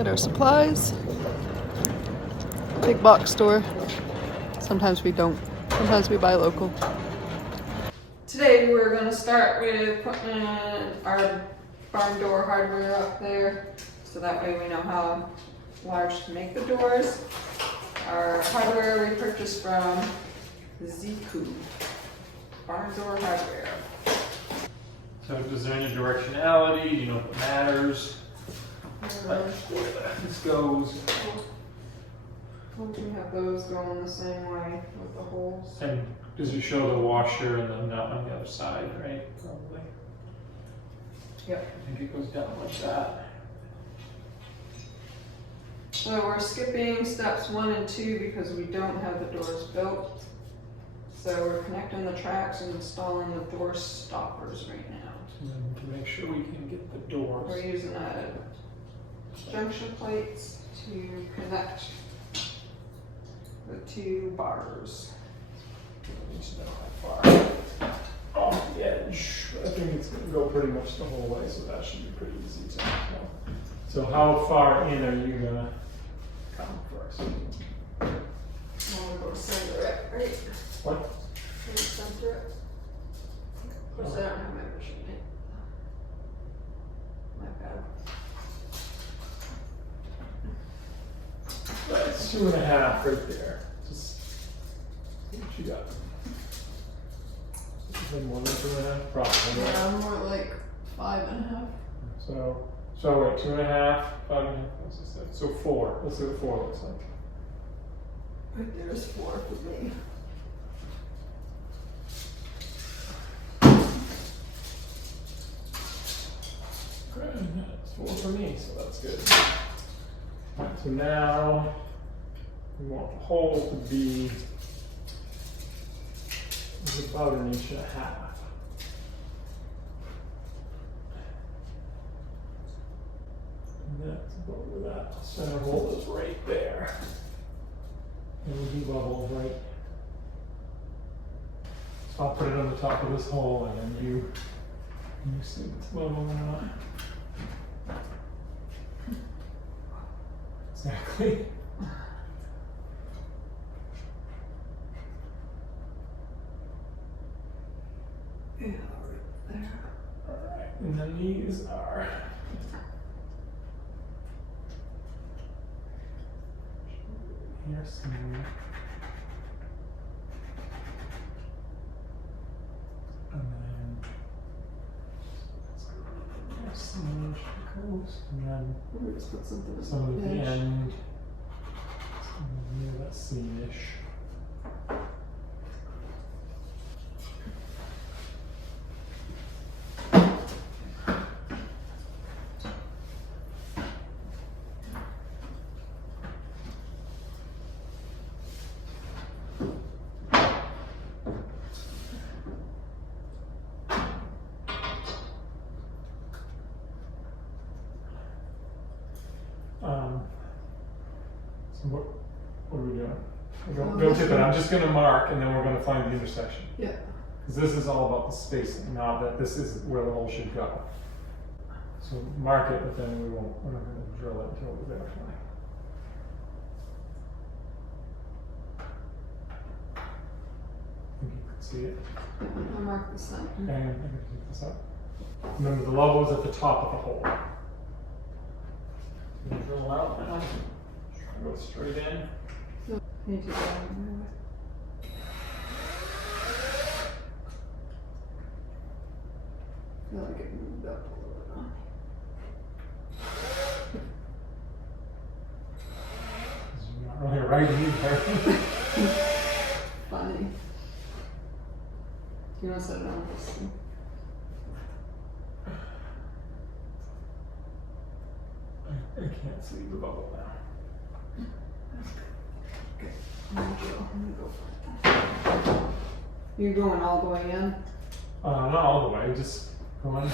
Got our supplies. Big box store. Sometimes we don't. Sometimes we buy local. Today we're going to start with putting our barn door hardware up there, so that way we know how large to make the doors. Our hardware we purchased from Ziku. Barn door hardware. So is there any directionality? Do you know if it matters? Like where this goes? We have those going the same way with the holes. And does it show the washer and the nut on the other side, right? Probably. Yep. I think it goes down like that. So we're skipping steps 1 and 2 because we don't have the doors built. So we're connecting the tracks and installing the door stoppers right now. And then to make sure we can get the doors. We're using junction plates to connect the 2 bars. Needs to know how far off the edge. I think it's going to go pretty much the whole way, so that should be pretty easy to tell. So how far in are you going to come first? I'm going to go center it, right? What? Center it. Of course, I don't have my measurement. My bad. That's 2.5 right there. Just see what you got. Is there more than 2.5? Probably. Yeah, more like 5.5. So wait, 2.5, 5.5. What's this say? So 4. Let's see what 4 looks like. Right there's 4 for me. Good. It's 4 for me, so that's good. Alright, so now we want the hole to be about 1.5 inches. And that's about where that center hole is right there. And we do bubbles right. So I'll put it on the top of this hole and then you see if it's level or not. Exactly. Yeah, right there. Alright, and then these are here somewhere. And then here's some goes, and then We just put something at some of the edge. end. Some near that seam-ish. So what are we doing? Don't tip it. I'm just going to mark and then we're going to find the intersection. Yeah. Because this is all about the spacing, not that this is where the hole should go. So mark it, but then we're not going to drill it until we verify. I think you can see it. Yeah, I marked the center. And I'm going to pick this up. Remember, the logo is at the top of the hole. I'm going to drill out now. Go straight in. Need to go in there. I feel like it moved up a little bit on me. You're not really right either. Funny. You want to set it on this thing? I can't see the bubble now. Okay, I'm gonna go for it. You're going all the way in? Not all the way, just going.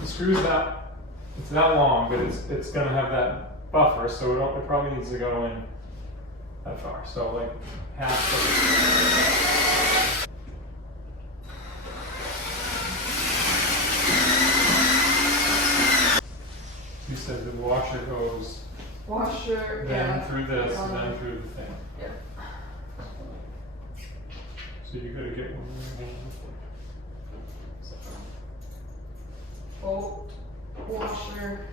The screw's that, it's that long, but it's gonna have that buffer, so it probably needs to go in that far. So like half of it. You said the washer goes washer, then yeah. through this and then through the thing. Yeah. So you gotta get one in your hand. Bolt, washer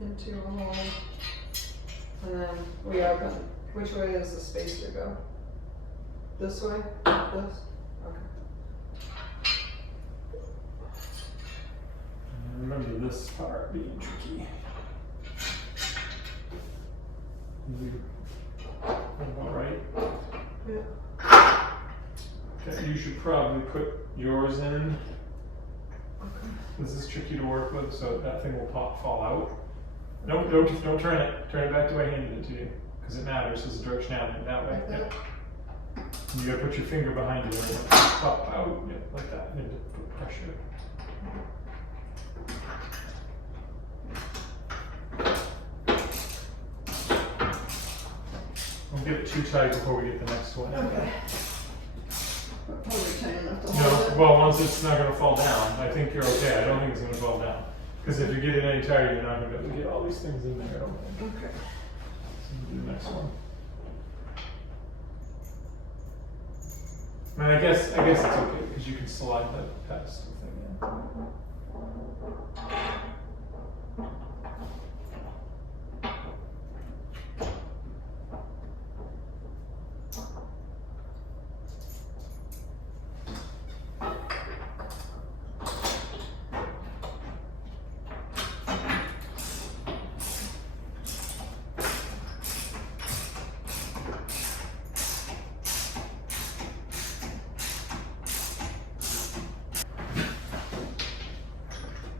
into a hole. And then we open. Which way does the spacer go? This way? This? Okay. And remember this part being tricky. All right. Yeah. Okay, you should probably put yours in. Okay. This is tricky to work with, so that thing will fall out. Don't turn it. Turn it back the way I handed it to you, because it matters. There's a directionality that way. Like that? Yeah. You gotta put your finger behind it and it'll pop out, yeah, like that. You need to put pressure. Don't get it too tight before we get the next one. Okay. Probably tight enough to hold No, it. well, once it's not gonna fall down, I think you're okay. I don't think it's gonna fall down. Because if you get it any tighter, you're not gonna be able to get all these things in there, I don't think. Okay. So we'll do the next one. I mean, I guess it's okay, because you can slide the past the thing in.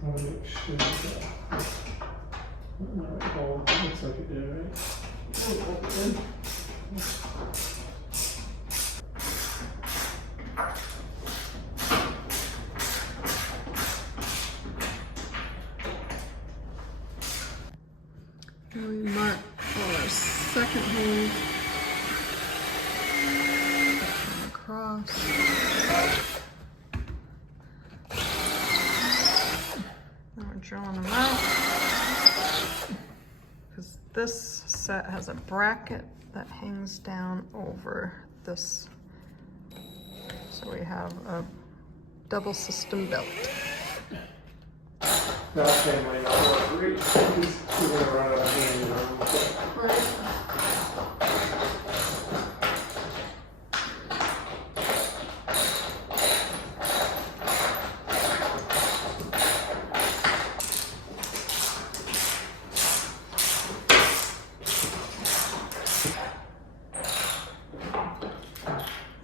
I want to make sure that it looks like it did, right? Now we mark our second hole. Across. Now we're drilling them out. Because this set has a bracket that hangs down over this. So we have a double system belt. That thing might not work great, because we're gonna run out of hand around. Right.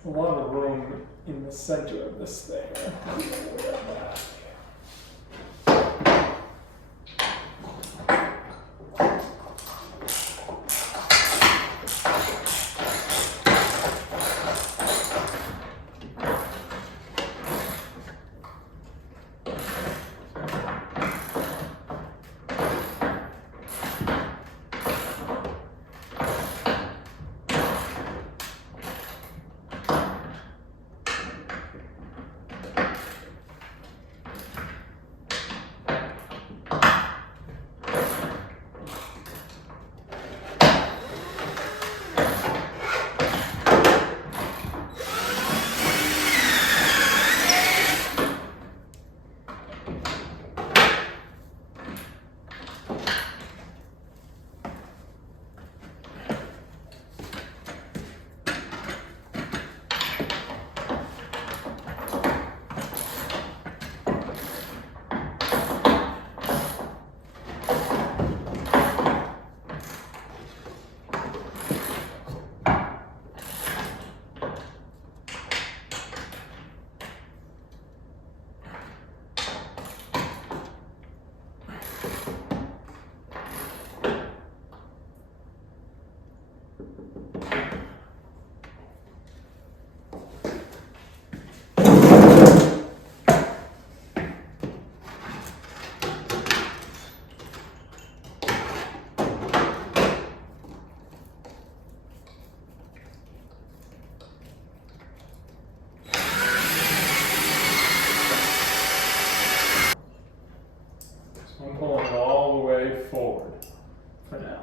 A lot of room in the center of this thing. I don't know where that.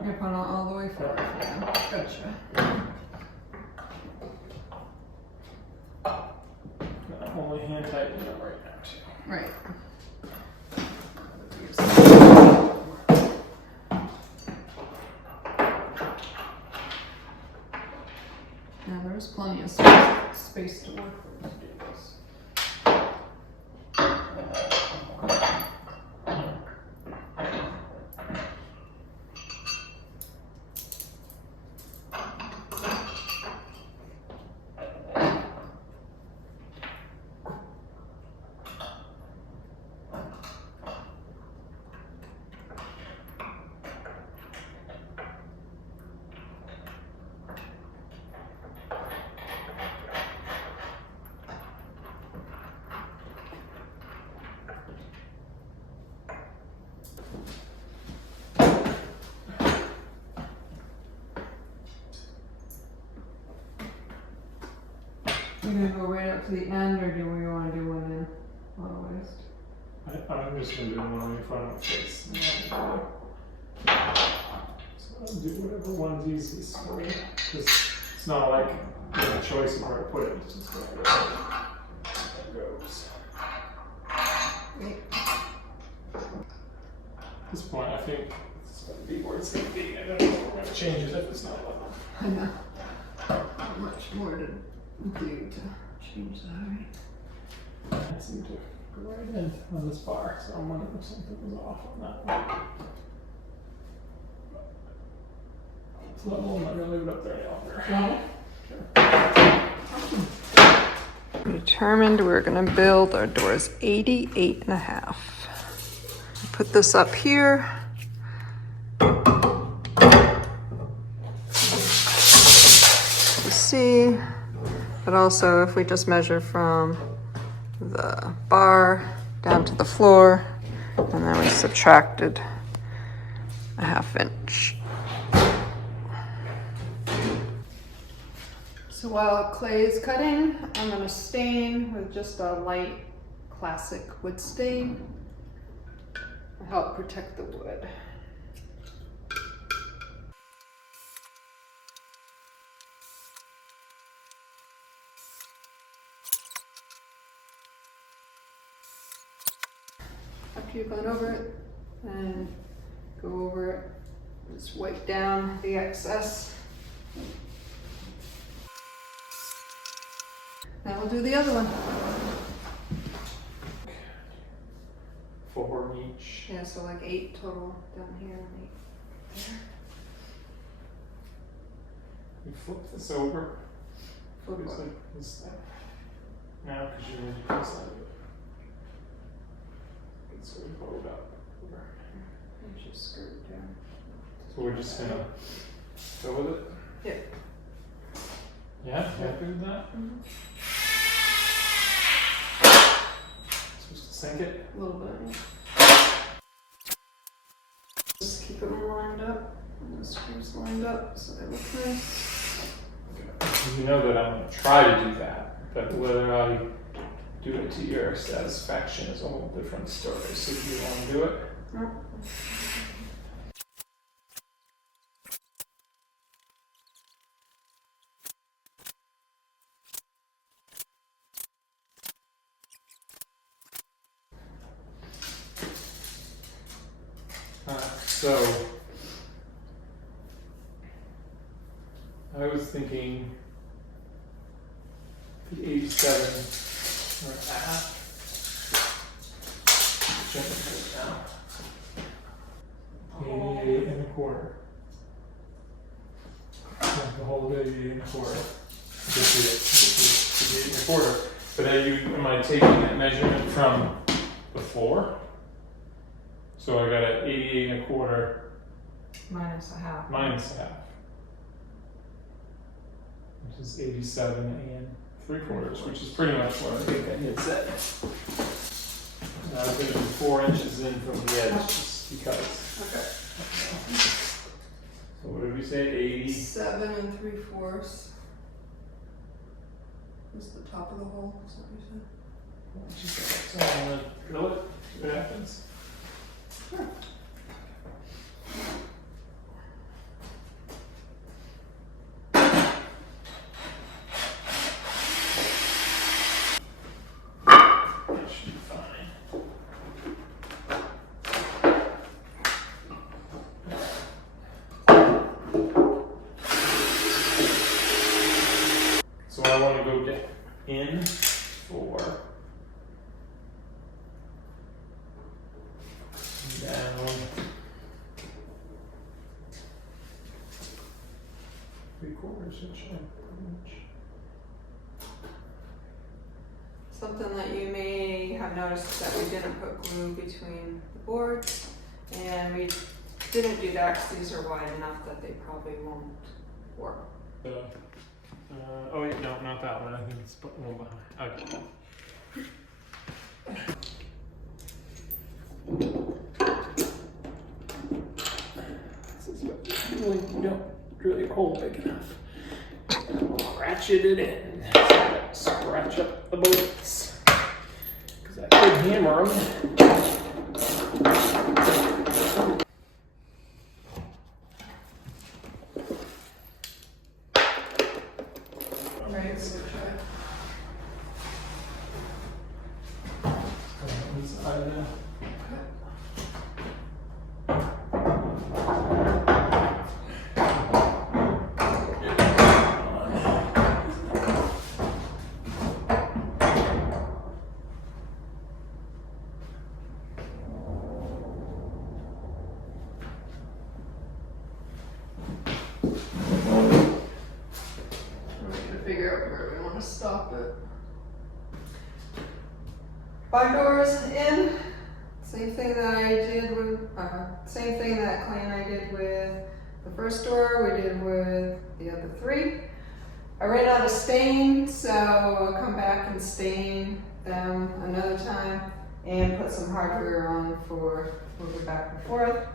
You're putting it all the way forward. Yeah, gotcha. I'm only hand tightening it right now too. Right. Now there's plenty of space to work with. We're gonna go right up to the end, or do we want to do one in on the waist? I'm just going to do one in front of my face. So I'll do whatever one's easiest for me. Because it's not like you have a choice of where to put it. It's just where it goes. At this point, I think it's going to be where it's going to be. I don't know if we're going to change it if it's not level. I know. Not much more to do to change that, right? I seem to go right in on this bar, so I'm wondering if something was off on that one. It's level, I'm not going to leave it up there any longer. Determined we're going to build our doors 88.5. Put this up here. You see, but also if we just measure from the bar down to the floor, and then we subtracted a 1/2 inch. So while clay is cutting, I'm going to stain with just a light classic wood stain to help protect the wood. After you've gone over it, and go over it, just wipe down the excess. Now we'll do the other one. 4 each. Yeah, so like 8 total down here and 8 there. You flip this over. Flip It's over. like this thing. Now, because you're going to do this side of it. It's going to hold up. And just skirt down. So we're just going to go with it? Yeah. Yeah, happy with that? Mm-hmm. Supposed to sink it? A little bit. Yeah. Just keep them lined up, and the screws lined up so they look nice. You know that I'm going to try to do that, but whether I do it to your satisfaction is a whole different story. So do you want to do it? No. So I was thinking the 87.5. Check it now. 88.25. Yeah, the whole 88.25. 58.25. But am I taking that measurement from the floor? So I got an 88.25 Minus a 1/2. minus a 1/2. Which is 87.75, which is pretty much what I think I had said. And I was going to do 4 inches in from the edge just because. Okay. So what did we say? 80? 7 3/4 is the top of the hole. Is that what you said? So I'm going to drill it, see what happens. Sure. down. 3/4 inch. Something that you may have noticed is that we didn't put glue between the boards, and we didn't do that because these are wide enough that they probably won't work. Oh wait, no, not that one. I think it's the one behind. Okay. This is really, you don't really roll big enough. Ratchet it in. Scratch up the bolts. Because I could hammer them. Right, so try. Inside now. Figure out where we want to stop it. Barn doors in. Same thing that I did with, same thing that Clay and I did with the first door, we did with the other 3. I ran out of stain, so I'll come back and stain them another time and put some hardware on for moving back and forth.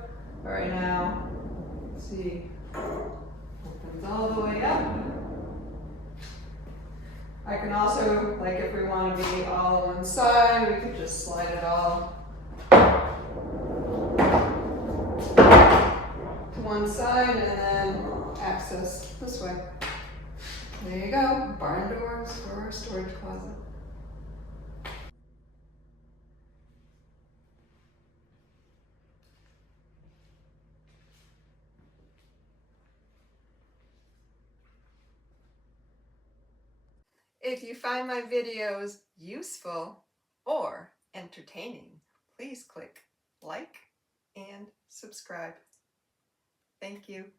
But right now, see, opens all the way up. I can also, like if we want to be all on one side, we could just slide it all to one side and then access this way. There you go, barn doors for our storage closet. If you find my videos useful or entertaining, please click like and subscribe. Thank you.